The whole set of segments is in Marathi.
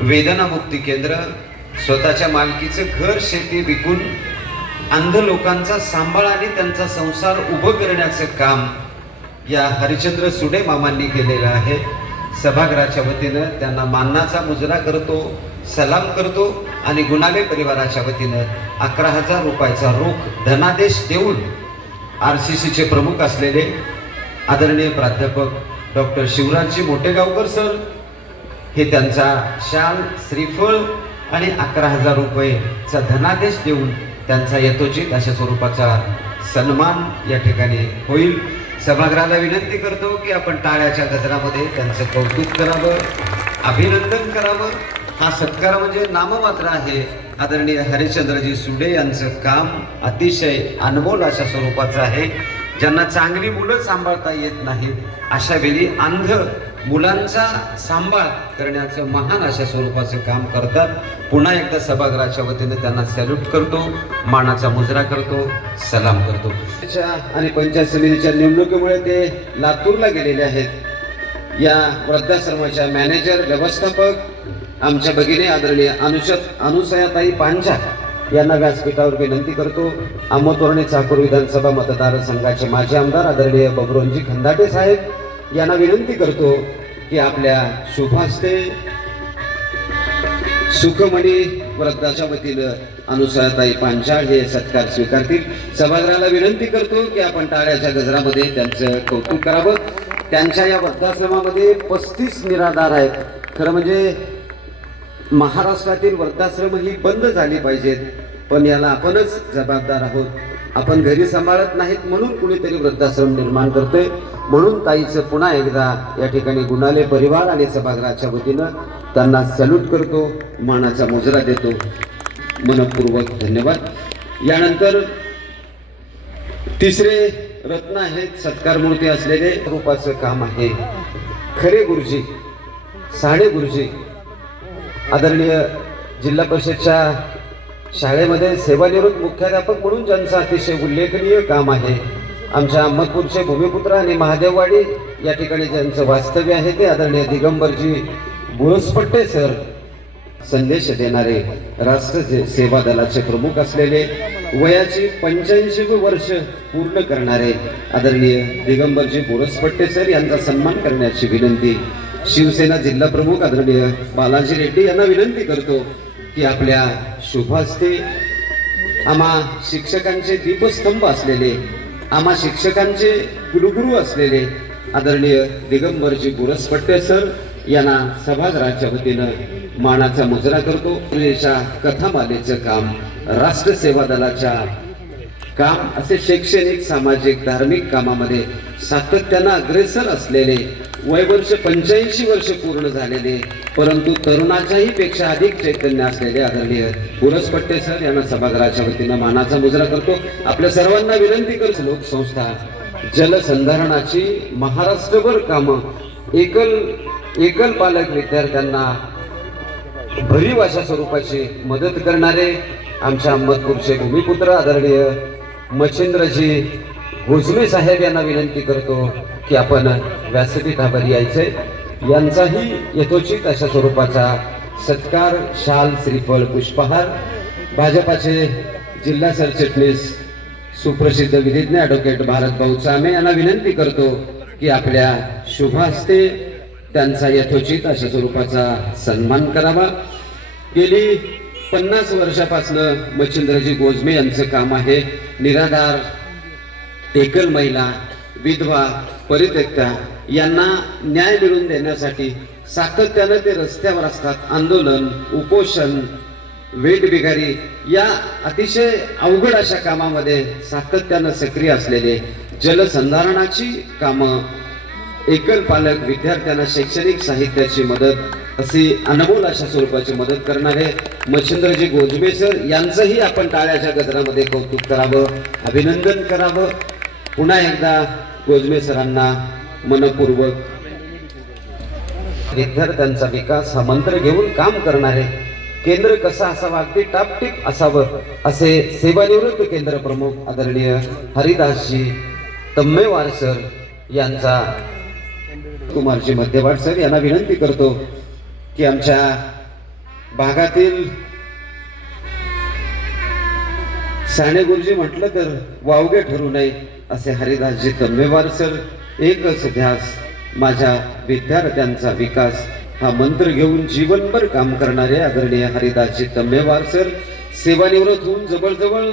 वेदनामुक्ती केंद्र, स्वतःच्या मालकीचं घर शेती विकून अंध लोकांचा सांभाळ आणि त्यांचा संसार उभं करण्याचं काम या हरिचंद्र सुडे मामांनी केलेलं आहे। सभागृहाच्या वतीनं त्यांना मानाचा मुजरा करतो, सलाम करतो आणि गुणाले परिवाराच्या वतीनं 11,000 रुपयाचा रोख धनादेश देऊन RCCचे प्रमुख असलेले आदरणीय प्राध्यापक डॉक्टर शिवराजजी मोठेगावकर सर हे त्यांचा शाल, श्रीफळ आणि 11,000 रुपयेचा धनादेश देऊन त्यांचा यथोचित अशा स्वरूपाचा सन्मान या ठिकाणी होईल। सभागृहाला विनंती करतो की आपण टाळ्याच्या गजरामध्ये त्यांचं कौतुक करावं, अभिनंदन करावं। हा सत्कार म्हणजे नाममात्र आहे। आदरणीय हरिश्चंद्रजी सुडे यांचं काम अतिशय अनमोल अशा स्वरूपाचं आहे। ज्यांना चांगली मुलं सांभाळता येत नाहीत अशा वेळी अंध मुलांचा सांभाळ करण्याचं महान अशा स्वरूपाचं काम करतात। पुन्हा एकदा सभागृहाच्या वतीने त्यांना सॅल्यूट करतो, मानाचा मुजरा करतो, सलाम करतो। आणि पंचायत समितीच्या निवडणुकीमुळे ते लातूरला गेलेले आहेत। या वृद्धाश्रमाच्या मॅनेजर, व्यवस्थापक आमच्या भगिनी आदरणीय अनुसयाताई पांचा यांना व्यासपीठावर विनंती करतो। आमोतोरणे चाकूर विधानसभा मतदारसंघाचे माजी आमदार आदरणीय बबरोनजी खंदाटे साहेब यांना विनंती करतो की आपल्या शुभहस्ते सुखमणी वृद्धाच्या वतीनं अनुसयाताई पांचाळ हे सत्कार स्वीकारतील। सभागृहाला विनंती करतो की आपण टाळ्याच्या गजरामध्ये त्यांचं कौतुक करावं। त्यांच्या या वृद्धाश्रमामध्ये 35 निराधार आहेत। खरं म्हणजे महाराष्ट्रातील वृद्धाश्रम ही बंद झाली पाहिजेत, पण याला आपणच जबाबदार आहोत। आपण घरी सांभाळत नाहीत म्हणून कुणीतरी वृद्धाश्रम निर्माण करतोय। म्हणून ताईचं पुन्हा एकदा या ठिकाणी गुणाले परिवार आणि सभागृहाच्या वतीनं त्यांना सॅल्यूट करतो, मानाचा मुजरा देतो। मनपूर्वक धन्यवाद। यानंतर तिसरे रत्न आहेत सत्कारमूर्ती असलेले रूपाचं काम आहे खरे गुरुजी, साडे गुरुजी। आदरणीय जिल्हा परिषदच्या शाळेमध्ये सेवानिवृत्त मुख्याध्यापक म्हणून ज्यांचं अतिशय उल्लेखनीय काम आहे। आमच्या अहमदपूरचे भूमिपुत्र आणि महादेववाडी या ठिकाणी ज्यांचं वास्तव्य आहे ते आदरणीय दिगंबरजी बुरसपट्टे सर, संदेश देणारे, राष्ट्र सेवा दलाचे प्रमुख असलेले, वयाची 85 वर्ष पूर्ण करणारे आदरणीय दिगंबरजी बुरसपट्टे सर यांचा सन्मान करण्याची विनंती। शिवसेना जिल्हा प्रमुख आदरणीय बालाजी रेड्डी यांना विनंती करतो की आपल्या शुभहस्ते आम्हा शिक्षकांचे दीपस्तंभ असलेले, आम्हा शिक्षकांचे कुलगुरू असलेले आदरणीय दिगंबरजी बुरसपट्टे सर यांना सभागृहाच्या वतीनं मानाचा मुजरा करतो। कथामालेचं काम, राष्ट्र सेवा दलाच्या काम, असे शैक्षणिक, सामाजिक, धार्मिक कामामध्ये सातत्यानं अग्रेसर असलेले, वयवर्ष 85 वर्ष पूर्ण झालेले परंतु तरुणाच्याही पेक्षा अधिक चैतन्य असलेले आदरणीय बुरसपट्टे सर यांना सभागृहाच्या वतीनं मानाचा मुजरा करतो। आपल्या सर्वांना विनंती करतो, लोकसंस्था जलसंधारणाची महाराष्ट्रभर कामं एकल पालक विद्यार्थ्यांना भरीव अशा स्वरूपाची मदत करणारे आमच्या अहमदपूरचे भूमिपुत्र आदरणीय मच्छिंद्रजी भोसले साहेब यांना विनंती करतो की आपण व्यासपीठावर यायचंय। यांचाही यथोचित अशा स्वरूपाचा सत्कार, शाल, श्रीफळ, पुष्पहार भाजपाचे जिल्हा सरचिटणीस सुप्रसिद्ध विधिज्ञ ॲडव्होकेट भारत भाऊ चामे यांना विनंती करतो की आपल्या शुभहस्ते त्यांचा यथोचित अशा स्वरूपाचा सन्मान करावा। गेली 50 वर्षापासून मच्छिंद्रजी गोजमे यांचं काम आहे। निराधार, एकल महिला, विधवा, परित्यक्ता यांना न्याय मिळवून देण्यासाठी सातत्यानं ते रस्त्यावर असतात। आंदोलन, उपोषण, वेठबिगारी या अतिशय अवघड अशा कामामध्ये सातत्यानं सक्रिय असलेले, जलसंधारणाची कामं, एकल पालक विद्यार्थ्यांना शैक्षणिक साहित्याची मदत, अशी अनमोल अशा स्वरूपाची मदत करणारे मच्छिंद्रजी गोजमे सर यांचंही आपण टाळ्याच्या गजरामध्ये कौतुक करावं, अभिनंदन करावं। पुन्हा एकदा गोजमे सरांना मनपूर्वक विद्यार्थ्यांचा विकास हा मंत्र घेऊन काम करणारे, केंद्र कसं असावं, अगदी टापटीप असावं असे सेवानिवृत्त केंद्र प्रमुख आदरणीय हरिदासजी तम्मेवार सर यांचा कुमारजी मध्यवाड सर यांना विनंती करतो की आमच्या भागातील साने गुरुजी म्हटलं तर वावगे ठरू नये असे हरिदासजी तम्मेवार सर. एकच ध्यास माझ्या विद्यार्थ्यांचा विकास हा मंत्र घेऊन जीवनभर काम करणारे आदरणीय हरिदासजी तम्मेवार सर सेवानिवृत्त होऊन जवळजवळ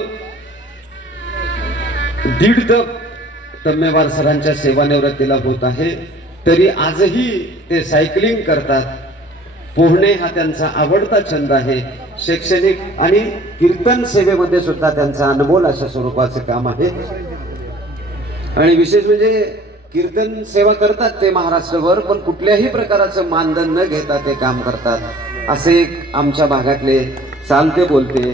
1.5 तम्मेवार सरांच्या सेवानिवृत्तीला होत आहे. तरी आजही ते सायकलिंग करतात. पोहणे हा त्यांचा आवडता छंद आहे. शैक्षणिक आणि कीर्तन सेवेमध्ये सुद्धा त्यांचा अनमोल अशा स्वरूपाचं काम आहे. आणि विशेष म्हणजे कीर्तन सेवा करतात ते महाराष्ट्रभर, पण कुठल्याही प्रकारचं मानधन न घेता ते काम करतात. असे एक आमच्या भागातले चालते बोलते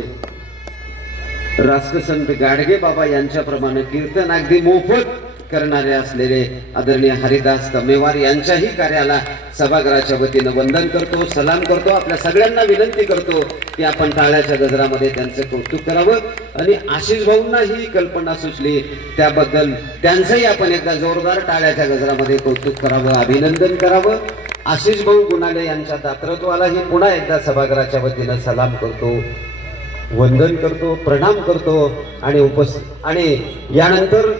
राष्ट्रसंत गाडगे बाबा यांच्याप्रमाणे कीर्तन अगदी मोफत करणारे असलेले आदरणीय हरिदास तम्मेवार यांच्याही कार्याला सभागृहाच्या वतीनं वंदन करतो, सलाम करतो. आपल्या सगळ्यांना विनंती करतो की आपण टाळ्याच्या गजरामध्ये त्यांचं कौतुक करावं. आणि आशिष भाऊंना ही कल्पना सुचली त्याबद्दल त्यांचंही आपण एकदा जोरदार टाळ्याच्या गजरामध्ये कौतुक करावं, अभिनंदन करावं. आशिष भाऊ गुणाले यांच्या दातृत्वालाही पुन्हा एकदा सभागृहाच्या वतीनं सलाम करतो, वंदन करतो, प्रणाम करतो. आणि यानंतर